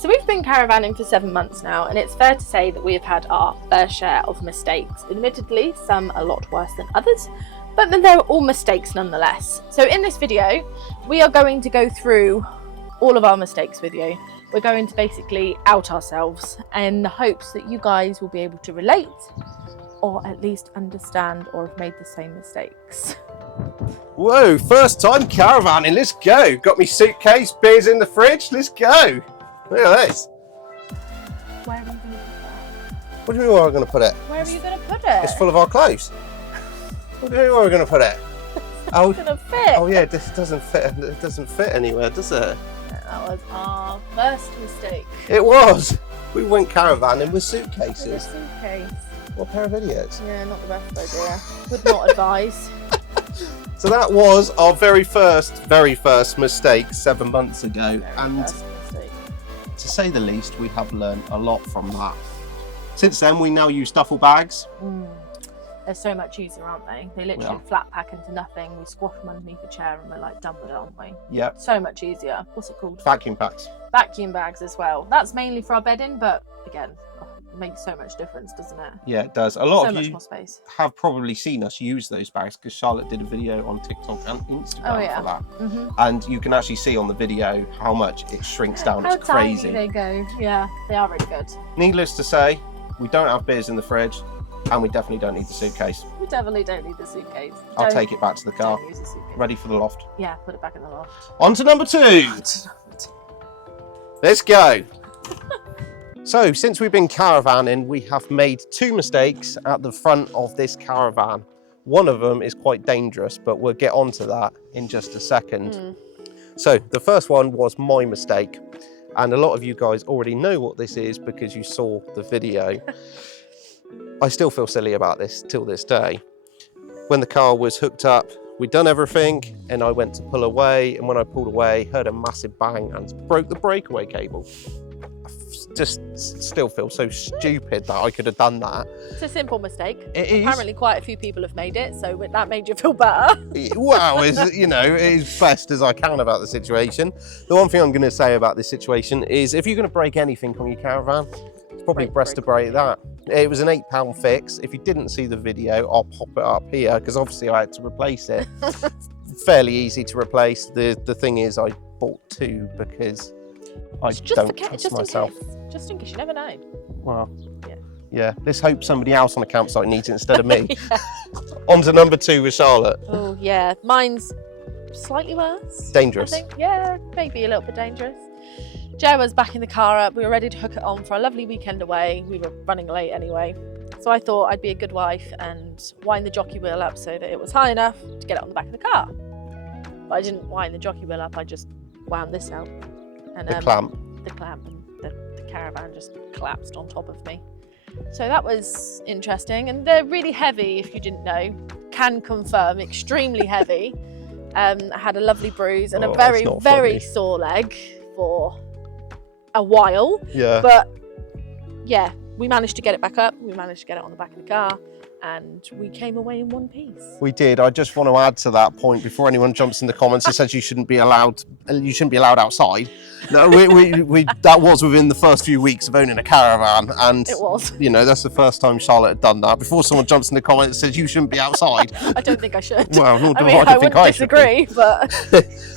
So we've been caravanning for 7 months now, and it's fair to say that we have had our fair share of mistakes. Admittedly, some a lot worse than others, but they're all mistakes nonetheless. So in this video, we are going to go through all of our mistakes with you. We're going to basically out ourselves in the hopes that you guys will be able to relate, or at least understand or have made the same mistakes. Whoa, first time caravanning, let's go. Got me suitcase, beers in the fridge, let's go. Look at this. Where are you going to put that? What do you mean where I'm going to put it? Where are you going to put it? It's full of our clothes. What do you mean where we're going to put it? Oh, it's going to fit. Oh yeah, this doesn't fit. It doesn't fit anywhere, does it? That was our first mistake. It was. We went caravanning with suitcases. With a suitcase. What a pair of idiots. Yeah, not the best idea. Would not advise. So that was our very first mistake 7 months ago. And to say the least, we have learned a lot from that. Since then, we now use duffel bags. They're so much easier, aren't they? They literally flat pack into nothing. We squash them underneath the chair and we're like done with it, aren't we? Yeah. So much easier. What's it called? Vacuum packs. Vacuum bags as well. That's mainly for our bedding, but again, it makes so much difference, doesn't it? Yeah, it does. A lot of you more space. Have probably seen us use those bags because Charlotte did a video on TikTok and Instagram for that. And you can actually see on the video how much it shrinks down. It's crazy. How tiny they go. Yeah, they are really good. Needless to say, we don't have beers in the fridge and we definitely don't need the suitcase. We definitely don't need the suitcase. I'll take it back to the car. Don't use a suitcase. Ready for the loft. Yeah, put it back in the loft. On to number 2. Let's go. So, since we've been caravanning, we have made 2 mistakes at the front of this caravan. One of them is quite dangerous, but we'll get onto that in just a second. So, the first one was my mistake. And a lot of you guys already know what this is because you saw the video. I still feel silly about this till this day. When the car was hooked up, we'd done everything and I went to pull away, and when I pulled away, heard a massive bang and broke the breakaway cable. I just still feel so stupid that I could have done that. It's a simple mistake. It is. Apparently quite a few people have made it, so that made you feel better. Well, you know, it is best as I can about the situation. The one thing I'm going to say about this situation is if you're going to break anything on your caravan, it's probably best to break that. It was an £8 fix. If you didn't see the video, I'll pop it up here because obviously I had to replace it. Fairly easy to replace. The thing is I bought 2 because I don't trust myself. Just in case, you never know. Well, yeah. Let's hope somebody else on the campsite needs it instead of me. On to number 2 with Charlotte. Oh yeah, mine's slightly worse. Dangerous. I think. Yeah, maybe a little bit dangerous. Joe was backing the car up. We were ready to hook it on for a lovely weekend away. We were running late anyway. So I thought I'd be a good wife and wind the jockey wheel up so that it was high enough to get it on the back of the car. But I didn't wind the jockey wheel up, I just wound this out. And the clamp. The clamp, and the caravan just collapsed on top of me. So that was interesting. And they're really heavy, if you didn't know. Can confirm, extremely heavy. I had a lovely bruise and a very sore leg for a while. Yeah. But yeah, we managed to get it back up. We managed to get it on the back of the car, and we came away in one piece. We did. I just want to add to that point before anyone jumps in the comments and says you shouldn't be allowed outside. No, we that was within the first few weeks of owning a caravan, and it was. You know, that's the first time Charlotte had done that. Before someone jumps in the comments and says you shouldn't be outside. I don't think I should. Well, I wouldn't disagree, but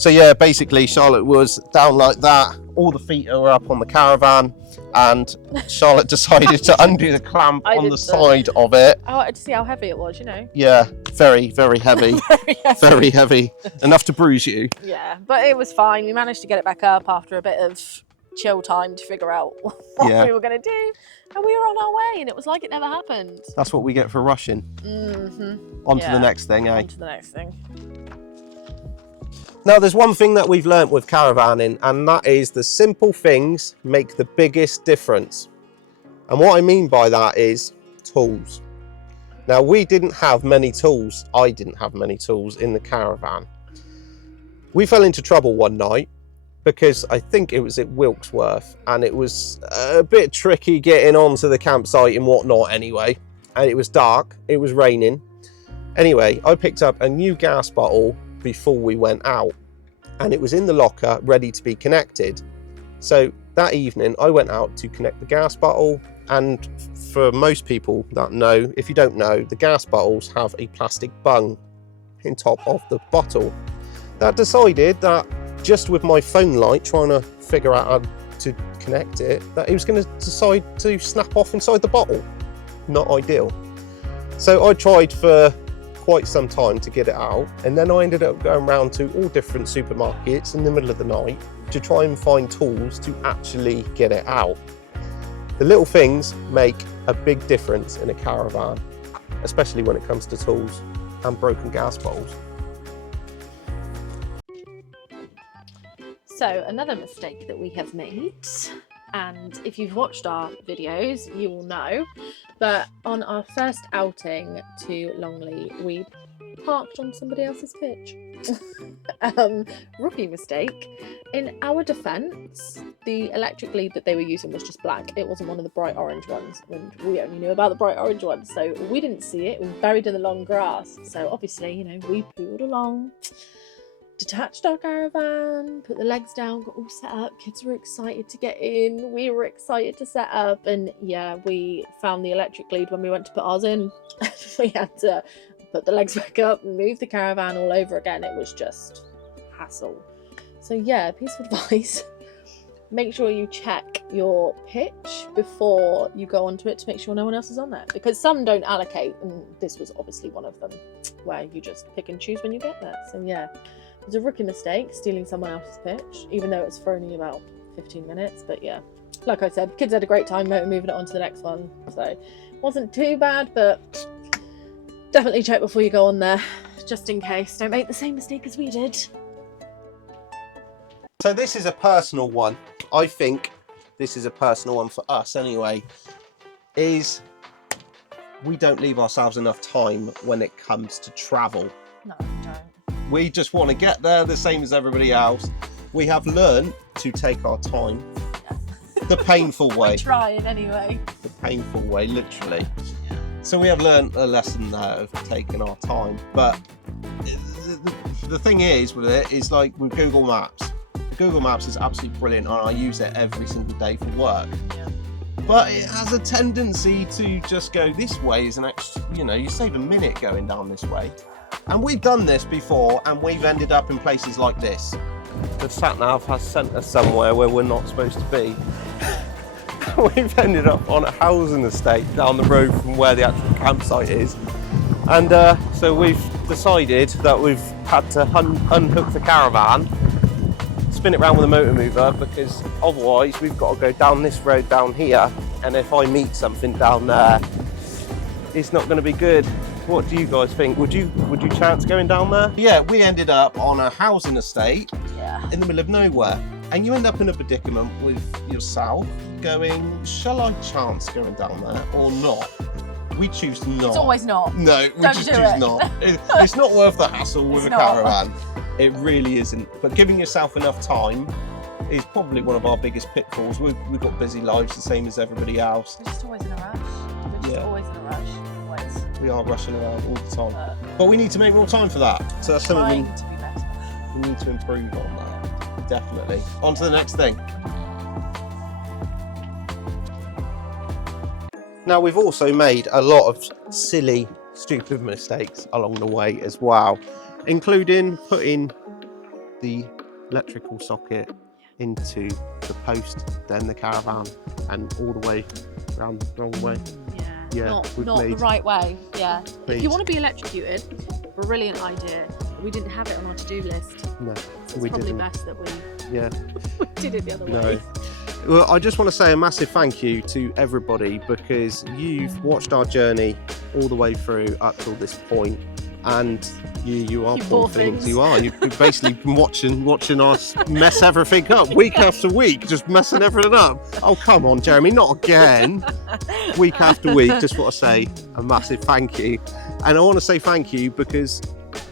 so yeah, basically Charlotte was down like that. All the feet were up on the caravan, and Charlotte decided to undo the clamp on the side of it. I wanted to see how heavy it was, you know. Yeah, very, very heavy. Very heavy. Enough to bruise you. Yeah, but it was fine. We managed to get it back up after a bit of chill time to figure out what we were going to do. And we were on our way, and it was like it never happened. That's what we get for rushing. On to the next thing, eh? On to the next thing. Now, there's one thing that we've learnt with caravanning, and that is the simple things make the biggest difference. And what I mean by that is tools. Now, we didn't have many tools. I didn't have many tools in the caravan. We fell into trouble one night because I think it was at Wilkesworth, and it was a bit tricky getting onto the campsite and whatnot anyway. And it was dark, it was raining. Anyway, I picked up a new gas bottle before we went out, and it was in the locker ready to be connected. So that evening I went out to connect the gas bottle, and for most people that know, if you don't know, the gas bottles have a plastic bung in top of the bottle. That decided that just with my phone light trying to figure out how to connect it, that it was going to decide to snap off inside the bottle. Not ideal. So I tried for quite some time to get it out, and then I ended up going around to all different supermarkets in the middle of the night to try and find tools to actually get it out. The little things make a big difference in a caravan, especially when it comes to tools and broken gas bottles. So another mistake that we have made, and if you've watched our videos you will know, but on our first outing to Longley we parked on somebody else's pitch. Rookie mistake. In our defence, the electric lead that they were using was just black. It wasn't one of the bright orange ones, and we only knew about the bright orange ones, so we didn't see it. We were buried in the long grass, so obviously, you know, we pooed along, detached our caravan, put the legs down, got all set up. Kids were excited to get in, we were excited to set up, and yeah, we found the electric lead when we went to put ours in. We had to put the legs back up and move the caravan all over again. It was just hassle. So yeah, piece of advice, make sure you check your pitch before you go onto it to make sure no one else is on there, because some don't allocate, and this was obviously one of them, where you just pick and choose when you get there. So yeah, it was a rookie mistake stealing someone else's pitch, even though it was for only about 15 minutes. But yeah, like I said, kids had a great time moving it on to the next one, so it wasn't too bad, but definitely check before you go on there, just in case. Don't make the same mistake as we did. So this is a personal one. I think this is a personal one for us anyway, is we don't leave ourselves enough time when it comes to travel. No, we don't. We just want to get there the same as everybody else. We have learned to take our time. Yeah. The painful way. We're trying anyway. The painful way, literally. So we have learned a lesson there of taking our time. But the thing is with it is, like with Google Maps. Google Maps is absolutely brilliant, and I use it every single day for work. Yeah. But it has a tendency to just go this way is an extra, you know, you save a minute going down this way. And we've done this before, and we've ended up in places like this. The sat-nav has sent us somewhere where we're not supposed to be. We've ended up on a housing estate down the road from where the actual campsite is. And so we've decided that we've had to unhook the caravan, spin it around with a motor mover, because otherwise we've got to go down this road down here, and if I meet something down there, it's not going to be good. What do you guys think? Would you chance going down there? Yeah, we ended up on a housing estate in the middle of nowhere, and you end up in a predicament with yourself going, shall I chance going down there or not? We choose not. It's always not. No, we just choose not. It's not worth the hassle with a caravan. It really isn't. But giving yourself enough time is probably one of our biggest pitfalls. We've got busy lives, the same as everybody else. We're just always in a rush. We're just always in a rush. Always. We are rushing around all the time. But we need to make more time for that. So that's something we need to improve on that. Definitely. On to the next thing. Now, we've also made a lot of silly, stupid mistakes along the way as well, including putting the electrical socket into the post, then the caravan, and all the way around the wrong way. Yeah, not the right way. Yeah. If you want to be electrocuted, brilliant idea. We didn't have it on our to-do list. No, so it's probably best that we did it the other way. Well, I just want to say a massive thank you to everybody, because you've watched our journey all the way through up till this point, and you are poor things. You are. You've basically been watching us mess everything up week after week, just messing everything up. Oh, come on, Jeremy, not again. Week after week. Just want to say a massive thank you, and I want to say thank you because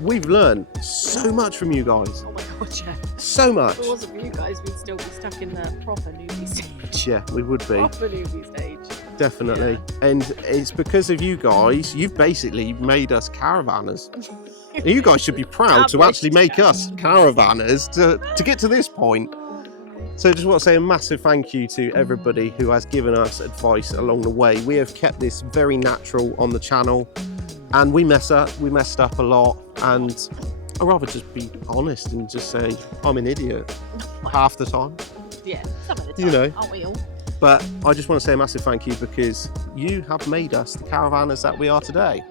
we've learned so much from you guys. Oh my god, yeah. So much. If it wasn't for you guys, we'd still be stuck in the proper newbie stage. Yeah, we would be. Proper newbie stage. Definitely. Yeah. And it's because of you guys, you've basically made us caravanners. You guys should be proud to actually make us caravanners to get to this point. So just want to say a massive thank you to everybody who has given us advice along the way. We have kept this very natural on the channel, and we messed up a lot, and I'd rather just be honest and just say I'm an idiot half the time. Yeah, some of the time, you know, aren't we all? But I just want to say a massive thank you because you have made us the caravanners that we are today.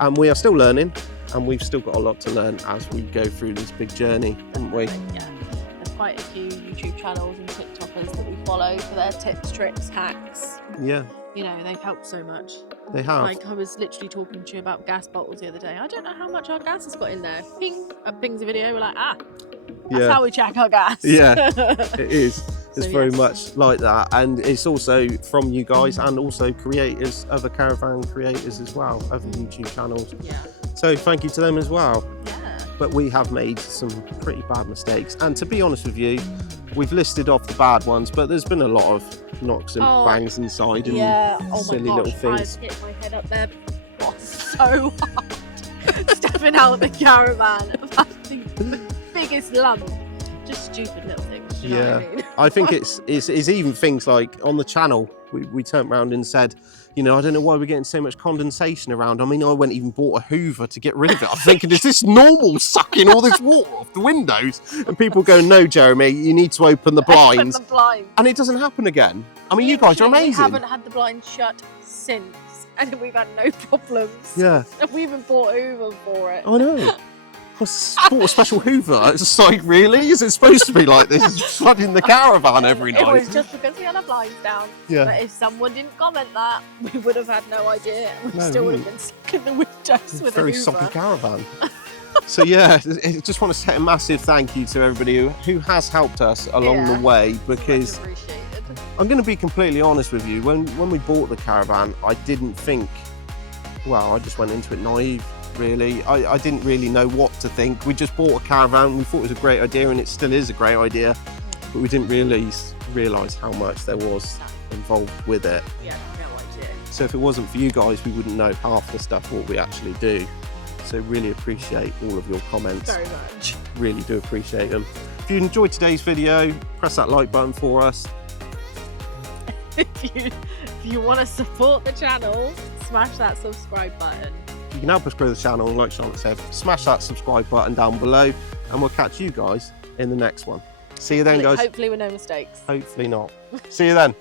And we are still learning, and we've still got a lot to learn as we go through this big journey, haven't we? Yeah, there's quite a few YouTube channels and TikTokers that we follow for their tips, tricks, hacks. Yeah. You know, they've helped so much. They have. Like, I was literally talking to you about gas bottles the other day. I don't know how much our gas has got in there. Ping, pings a video, we're like, that's how we check our gas. Yeah, it is. It's So, very yes. much like that, and it's also from you guys and also creators, other caravan creators as well, other YouTube channels. Yeah. So thank you to them as well. Yeah. But we have made some pretty bad mistakes, and to be honest with you, we've listed off the bad ones, but there's been a lot of knocks and bangs inside and silly little things. I've hit my head up there before so hard. Stepping out of the caravan, I've had the biggest lump. Just stupid little things. You know what I mean? I think it's even things like on the channel, we turned around and said, you know, I don't know why we're getting so much condensation around. I mean, I went even bought a Hoover to get rid of it. I'm thinking, is this normal, sucking all this water off the windows? And people go, no, Jeremy, you need to open the blinds. Open the blinds. And it doesn't happen again. I mean, you guys are amazing. We haven't had the blinds shut since, and we've had no problems. Yeah. And we even bought Hoover for it. I know. I bought a special Hoover. It's just like, really? Is it supposed to be like this? It's flooding the caravan every night. It was just because we had our blinds down. Yeah. But if someone didn't comment that, we would have had no idea. We still would have been stuck in the windows with a very Hoover. soppy caravan. So yeah, I just want to say a massive thank you to everybody who has helped us along the way, because Much appreciated. I'm going to be completely honest with you. When we bought the caravan, I didn't think, well, I just went into it naive. Really, I didn't really know what to think. We just bought a caravan. We thought it was a great idea, and it still is a great idea, but we didn't realise how much there was involved with it. Yeah, no idea. So if it wasn't for you guys, we wouldn't know half the stuff what we actually do. So really appreciate all of your comments. Very much. Really do appreciate them. If you enjoyed today's video, press that like button for us. If you want to support the channel, smash that subscribe button. You can help us grow the channel, and like Charlotte said, smash that subscribe button down below, and we'll catch you guys in the next one. See you then, guys. Hopefully with no mistakes. Hopefully not. See you then.